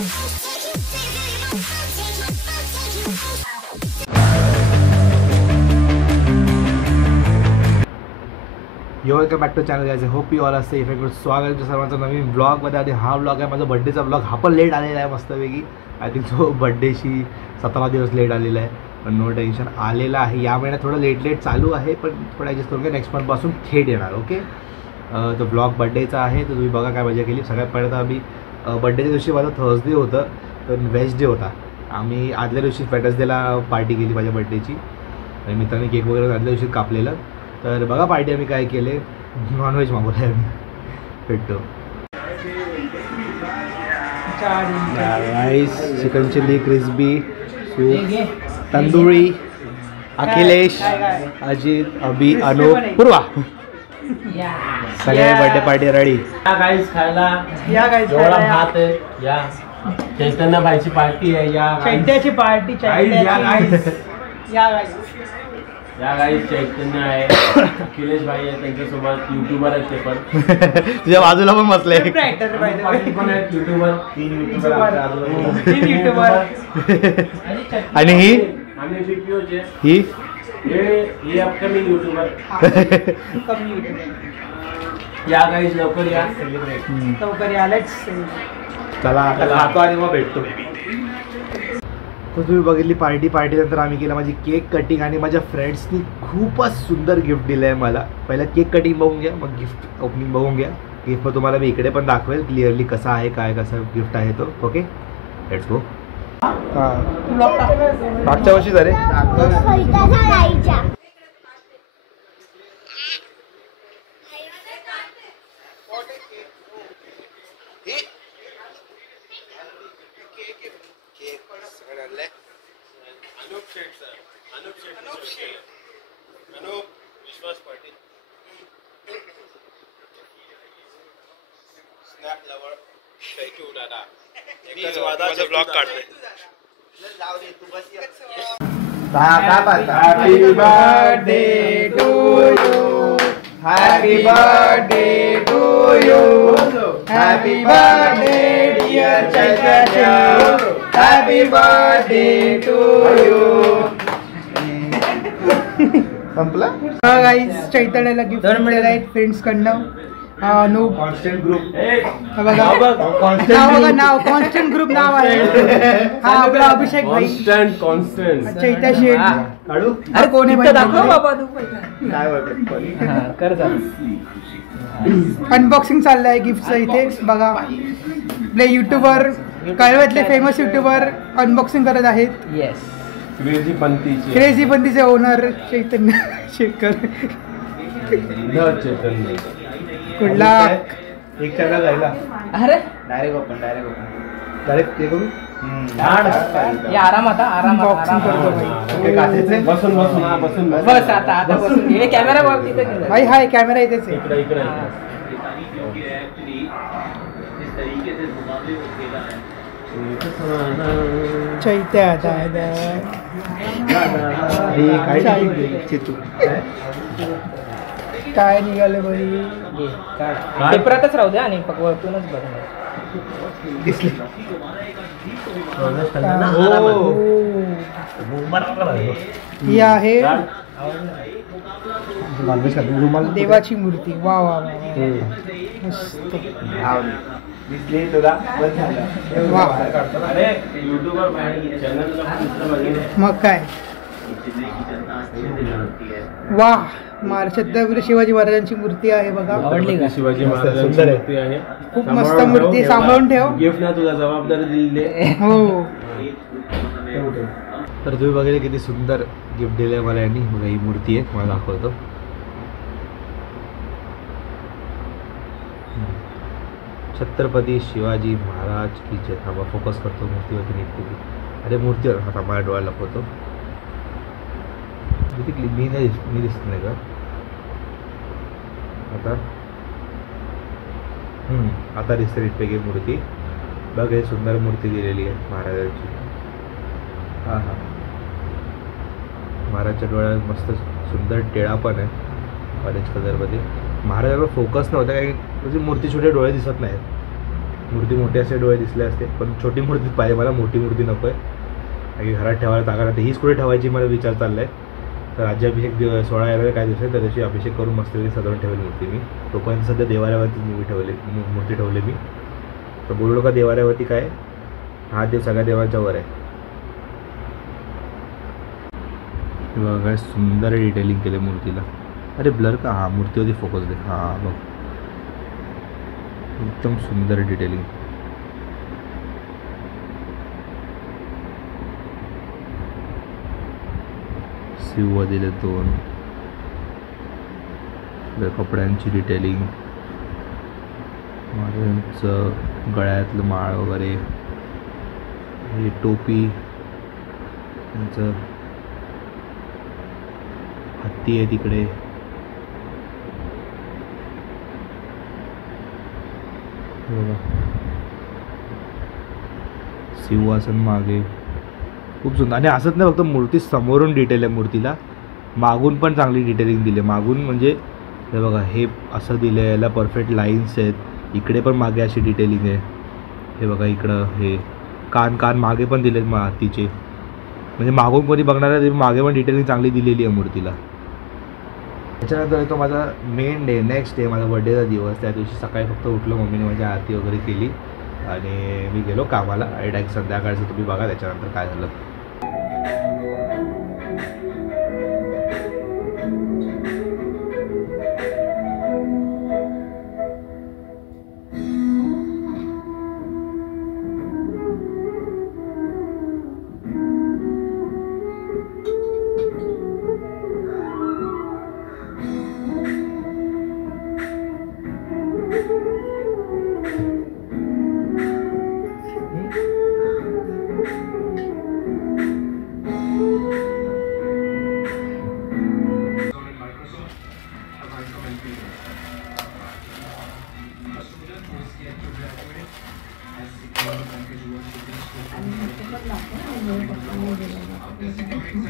Yo welcome back to channel guys. Hope you all are safe. स्वागत आहे सर्वांचं नवीन ब्लॉगमध्ये. आणि हा ब्लॉग आहे माझा बड्डेचा ब्लॉग. हा पण लेट आलेला आहे मस्तपैकी. आय थिंक सो बड्डेशी 17 दिवस लेट आलेला आहे, पण नो टेन्शन. आलेला आहे या महिन्यात. थोडं लेट चालू आहे, पण थोडं ॲडजस्ट करून नेक्स्ट मंथपासून थेट येणार. ओके, तो ब्लॉग बड्डेचा आहे, तर तुम्ही बघा काय मजा केली. सगळ्यात पहिलं तर आम्ही बड्डेच्या दिवशी माझा थर्सडे होतं, तर वेज डे होता. आम्ही आदल्या दिवशी वेडनेसडेला पार्टी केली माझ्या बड्डेची, आणि मित्रांनी केक वगैरे आदल्या दिवशी कापलेलं. तर बघा पार्टी आम्ही काय केले. नॉनव्हेज मागवलं आहे आम्ही. भेटतो rice, chicken chilli, crispy, soup, tandoori, Akhilesh, Ajit, Abhi, Anup, Purva, सगळे बर्थडे पार्टी रेडी. या गाइस खायला, या गाइस खायला भात आहे. या चैतन्य भाईची पार्टी आहे. या चैत्याची पार्टी, या गाइस, या गाइस, या गाइस चैतन्य आहे, अखिलेश भाई आहे, त्यांच्यासोबत युट्यूबर आहेत ते पण. तुझ्या बाजूला पण बसले. पण आहेत युट्यूबर, 3 युट्यूबर. आणि ही आम्ही बीपीओचे, ही हे अपकमिंग युट्यूबर. या गाइस लवकर या, लवकर या. लेट्स चला खातो आणि मग भेटतो. तर तुम्ही बघितली पार्टी नंतर आम्ही केलं माझी केक कटिंग. आणि माझ्या फ्रेंड्सनी खूपच सुंदर गिफ्ट दिलं आहे मला. पहिला केक कटिंग बघून घ्या, मग गिफ्ट ओपनिंग बघून घ्या. गिफ्ट मग तुम्हाला मी इकडे पण दाखवेल क्लिअरली कसा आहे, काय कसं गिफ्ट आहे तो. Okay, let's go. मागच्या वर्षी झाले. Vishwas Patil, snap lover, thank you दादा. एकच वादाचा ब्लॉग काढले. Happy birthday to you, happy birthday to you, happy birthday dear Chaitanya, happy birthday to you. संपला. गाईज, चैतन्याला गिफ्ट मिळालं आहे फ्रेंड्स कडनं. Anoop constant group. बघा नाव कॉन्स्टंट ग्रुप नाव आहे. हा आपला अभिषेक भाई, कॉन्स्टंट चैत्या शेठ. काढू. अरे कोण आहे दाखव बाबा. काय वाटत अनबॉक्सिंग चाललंय गिफ्टचं इथे. बघा आपले युट्यूबर, कळव्यातले फेमस युट्यूबर अनबॉक्सिंग करत आहेत. येस, क्रेझी पंथीचे ओनर चैतन्य शेखर. चैतन्य कुठला एक चॅनल जायला. अरे डायरेक्ट ते करू. आरामात अनबॉक्सिंग करतो भाई. बसून बस आता बसून. हे कॅमेरा भाई, हाय कॅमेरा इथेच आहे. चैत्या दादा काय निघाले भाई. पेपरातच राहू द्या आणि वरतूनच बघा. ही आहे देवाची मूर्ती. वा वा वा, मस्त. मग काय. वा, छत्रपती शिवाजी महाराजांची मूर्ती आहे बघा. आवडली का? शिवाजी महाराजांची मूर्ती आहे. खूप मस्त मूर्ती. सांभाळून ठेव. गिफ्ट ना तुला जबाबदारी दिली आहे. हो. तर तुम्ही बघितले किती सुंदर गिफ्ट दिले मला यांनी. बघा ही मूर्ती आहे, मला दाखवतो. छत्रपती शिवाजी महाराज की जय. थांबा फोकस करतो मूर्तीवरती निघते. अरे मूर्तीवर हा माझ्या डोळ्याला लपवतो. मी दिसत नाही का आता. आता दिसते नीटपैकी मूर्ती. बघ हे सुंदर मूर्ती दिलेली आहे महाराजांची. हा हा, महाराजच्या डोळ्यात मस्त सुंदर टिळा पण आहे ऑरेंज कलरमध्ये. महाराजांवर फोकस नव्हता, काही म्हणजे मूर्ती छोटे डोळे दिसत नाहीत. मूर्ती मोठी असे डोळे दिसले असते, पण छोटी मूर्तीच पाहिजे मला, मोठी मूर्ती नको आहे. आणि घरात ठेवायला जागा राहते. हीच कुठे ठेवायची मला विचार चालला आहे. तर राज्याभिषेक 16 यायला काय दिवस आहे, त्या दिवशी अभिषेक करून मस्तपैकी सजवून ठेवली मूर्ती मी. तोपर्यंत सध्या देवाऱ्यावरती मूर्ती ठेवली मी. तर बोललो का देवाऱ्यावरती काय हा देव सगळ्या देवांच्या वर आहे. बघा काय सुंदर डिटेलिंग केले मूर्तीला. अरे ब्लर का, हां मूर्तीवरती फोकस दे. हां बघ एकदम सुंदर डिटेलिंग. शिव दिले 2 कपड्यांची डिटेलिंग, महाराजांचं गळ्यातलं माळ वगैरे, ही टोपी, त्यांचं हत्ती आहे तिकडे. बघा सिंहासन मागे खूप सुंदर. आणि असंच नाही फक्त मूर्ती समोरून डिटेल आहे मूर्तीला, मागून पण चांगली डिटेलिंग दिली. मागून म्हणजे हे बघा हे असं दिलं आहे, याला परफेक्ट लाईन्स आहेत. इकडे पण मागे अशी डिटेलिंग आहे. हे बघा इकडं हे कान मागे पण दिलेत हत्तीचे. म्हणजे मागून कोणी बघणार आहे मागे पण डिटेलिंग चांगली दिलेली आहे मूर्तीला. त्याच्यानंतर तो माझा मेन डे, नेक्स्ट डे माझा बड्डेचा दिवस. त्या दिवशी सकाळी फक्त उठलो, मम्मीने माझी आरती वगैरे केली आणि मी गेलो कामाला. आणि डायरेक्ट संध्याकाळचं तुम्ही बघा त्याच्यानंतर काय झालं.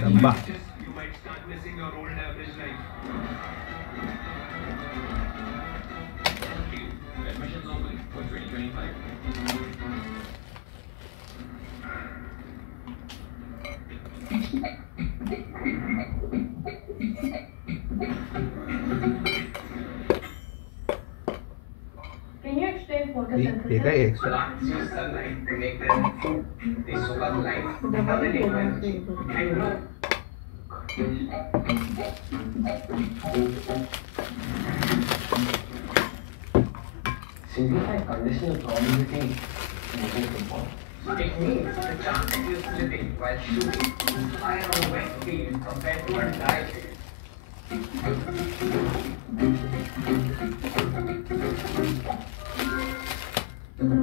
डब्बा हे काय extra simplify conditional probability using football. It means the chance of you slipping while shooting is higher on a wet field compared to a dry field.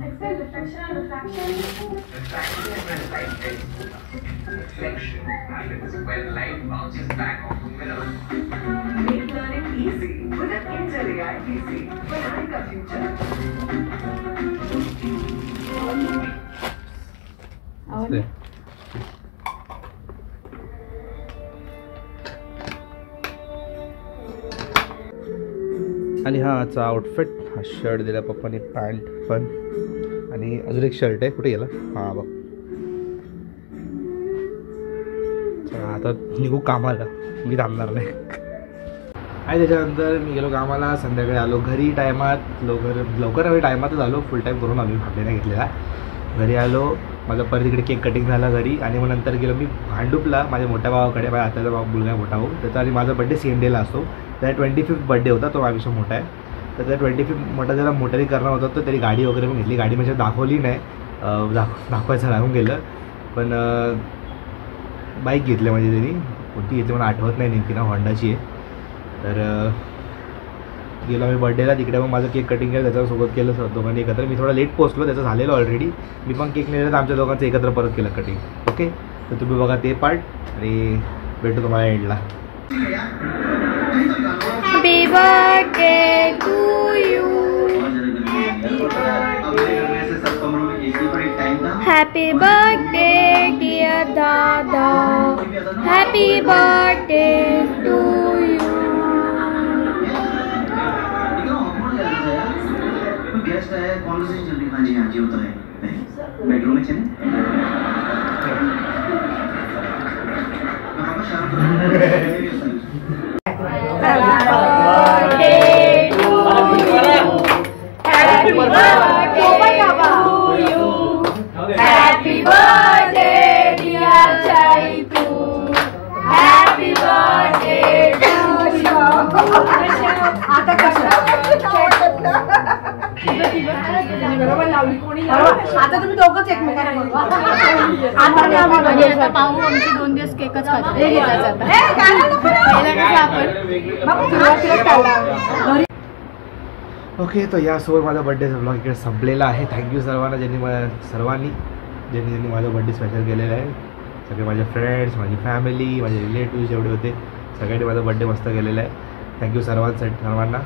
Except reflection and refraction. Refraction is when light hits. Reflection happens when light bounces back off the mirror. Make learning easy with an Intel AI PC. Banana ka future. आणि हा आजचा outfit, हा shirt दिला पप्पाने, pant पण, आणि अजून एक शर्ट आहे. कुठे गेला? हां बघ. आता निघू कामाला, मी थांबणार नाही. आणि त्याच्यानंतर मी गेलो कामाला. संध्याकाळी आलो घरी टायमात, लवकर टायमातच आलो. फुल टाईम करून आलो, मी नाही घेतलेला. घरी आलो, माझा परत इकडे केक कटिंग झाला घरी. आणि मग नंतर गेलो मी भांडूपला माझ्या मोठ्या भावाकडे. माझ्या आत्याचा भाऊ मुलगा मोठा भाऊ, त्याचा आणि माझा बड्डे सेम डेला असतो. त्याचा 25th बड्डे होता, तो माझ्यापेक्षा मोठा आहे. तर त्याचा 25th मोठा त्याला मोठ्याने करणार होता, तर तरी गाडी वगैरे पण घेतली. गाडी म्हणजे दाखवली नाही, दाखवायचं राहून गेलं. पण बाईक घेतली म्हणजे त्यांनी, कोणती घेतली मला आठवत नाही नेमकी ना, होंडाची आहे. तर गेलो मी बड्डेला तिकडे. मग माझं केक कटिंग केलं, त्याच्यासोबत केलं दोघांनी एकत्र. मी थोडा लेट पोचलो, त्याचं झालेलं ऑलरेडी. मी पण केक नेलं तर आमच्या दोघांचं एकत्र परत केलं कटिंग. ओके, तर तुम्ही बघा ते पार्ट आणि भेटू तुम्हाला एंडला. Happy birthday to you. Happy birthday dear Dada. Happy birthday to you. Guest है, कॉन्वर्सेशन चल रही है. बाजी होता है बेडरूम में चले Happy birthday dear Chaitu. Happy birthday to you. आता कसं आता तुम्ही दोघंच एकमेकांना आता पाहू आमची 2 दिवस केकच खातो आपण ओके. तो यासोबत माझा बड्डेचा ब्लॉग इकडे संपलेला आहे. थँक्यू सर्वांना ज्यांनी ज्यांनी माझा बड्डे स्पेशल केलेला आहे. सगळे माझे फ्रेंड्स, माझी फॅमिली, माझे रिलेटिव्ह जेवढे होते सगळ्यांनी माझा बड्डे मस्त केलेला आहे. थँक्यू सर्वांना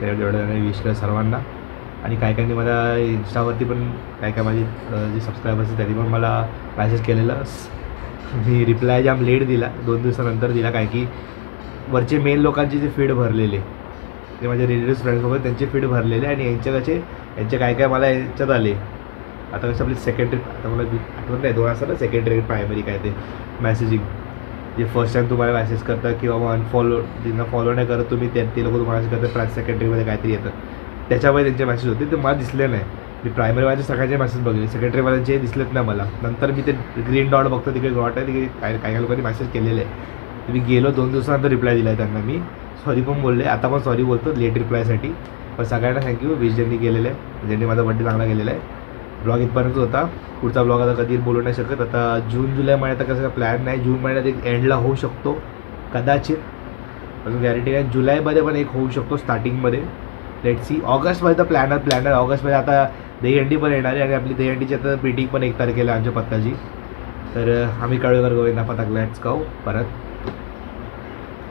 जेवढं विश केलं सर्वांना. आणि काही काहींनी मला इंस्टावरती पण काय माझे जे सबस्क्रायबर्स आहेत त्यांनी पण मला मॅसेज केलेलं. मी रिप्लाय जाम लेट दिला, 2 दिवसानंतर दिला. काय की वरचे मेन लोकांचे जे फीड भरलेले ते माझे रिलेटिव्ह फ्रेंड्स वगैरे त्यांचे फीड भरलेले आणि यांचे काय मला यांच्यात आले. आता कसं आपली सेकंडरी, आता मला आठवत नाही 2 असं ना सेकंडरी प्रायमरी काय ते मॅसेजिंग, जे फर्स्ट टाईम तुम्हाला मॅसेज करतात किंवा मग अनफॉलो ज्यांना फॉलो नाही करत तुम्ही ते लोक तुम्हाला मॅसेज करतात. सेकंडरीमध्ये काहीतरी येतं त्याच्यामुळे त्यांचे मॅसेज होते ते मला दिसले नाही. मी प्रायमरीवाले सगळ्यांचे मॅसेज बघले, सेकंडरीवाल्यांचे दिसलेत नाही मला. नंतर मी ते ग्रीन डॉट बघतो तिकडे डॉट आहे तिकडे काही लोकांनी मॅसेज केलेले आहे. मी गेलो 2 दिवसानंतर रिप्लाय दिला आहे त्यांना. मी सॉरी पण बोलले, आता पण सॉरी बोलतो लेट रिप्लायसाठी. पण सगळ्यांना थँक्यू विश ज्यांनी केलेलं आहे, ज्यांनी माझा बड्डे चांगला केलेला आहे. ब्लॉग इथपर्यंत होता. पुढचा ब्लॉग आता कधी बोलू नाही शकत. आता जून-जुलै महिन्यात कसं प्लॅन नाही. जून महिन्यात एक एंडला होऊ शकतो कदाचित, अजून गॅरंटी नाही. जुलैमध्ये पण एक होऊ शकतो स्टार्टिंगमध्ये. Let see. ऑगस्टमध्ये तर प्लॅनर ऑगस्टमध्ये आता दहीहंडी पण येणार आहे आणि आपली दहीहंडीची आता मीटिंग पण 1 तारखेला आमच्या पत्ताची. तर आम्ही कळवेकर गोविंदा पताक लेट्स गो. परत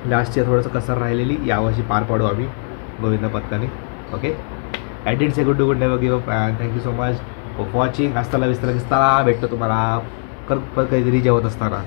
लास्ट इयर थोडंसं कसर राहिलेली यावर्षी पार पाडू आम्ही गोविंदा पत्ताने. Okay. I did say good to good never give up and thank you so much for watching. हसताला विसताला भेटतो तुम्हाला परत काहीतरी जेवत असताना.